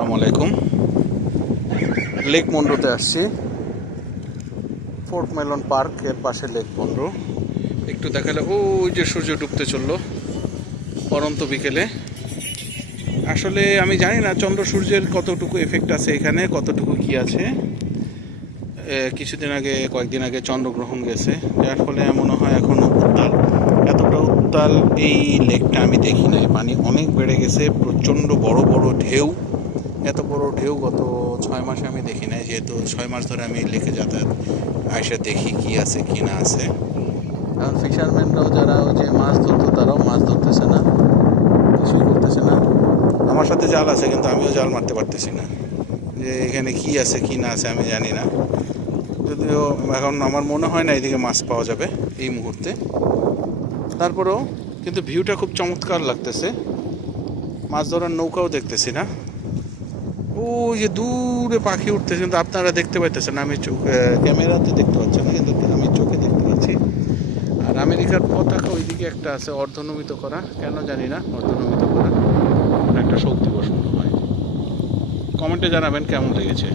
আসসালামু আলাইকুম। লেক মনরোতে আসছি। ফোর্ট মেলন পার্ক এর পাশে লেক মনরো। একটু দেখালে ওই যে সূর্য ডুবতে চললো পরন্ত বিকেলে। আসলে আমি জানি না চন্দ্র সূর্যের কতটুকু এফেক্ট আছে এখানে, কতটুকু কি আছে। কয়েকদিন আগে চন্দ্রগ্রহণ গেছে, যার ফলে মনে হয় এখনো উত্তাল। এতটা উত্তাল এই লেকটা আমি দেখি নাই। পানি অনেক বেড়ে গেছে, প্রচণ্ড বড় বড় ঢেউ। এত বড় ঢেউ গত 6 মাসে আমি দেখি নাই, যেহেতু 6 মাস ধরে আমি লেকে যাতায়াত আইসা দেখি কি আছে কি না আছে। এখন ফিশারম্যানরাও যারা ওই যে মাছ ধরতো তারাও মাছ ধরতেছে না, কিছুই করতেছে না। আমার সাথে জাল আছে কিন্তু আমিও জাল মারতে পারতেছি না, যে এখানে কি আছে কি না আছে আমি জানি না। যদিও এখন আমার মনে হয় না এদিকে মাছ পাওয়া যাবে এই মুহূর্তে। তারপরেও কিন্তু ভিউটা খুব চমৎকার লাগতেছে। মাছ ধরার নৌকাও দেখতেছি না। ওই যে দূরে পাখি উঠতেছে, কিন্তু আপনারা দেখতে পাইতেছেন, আমি ক্যামেরাতে দেখতে পাচ্ছি না, কিন্তু আমি চোখে দেখতে পাচ্ছি। আর আমেরিকার পতাকা ওইদিকে একটা আছে অর্ধনমিত করা, কেন জানি না অর্ধনমিত করা, একটা শোক দিবস মনে হয়। কমেন্টে জানাবেন কেমন লেগেছে।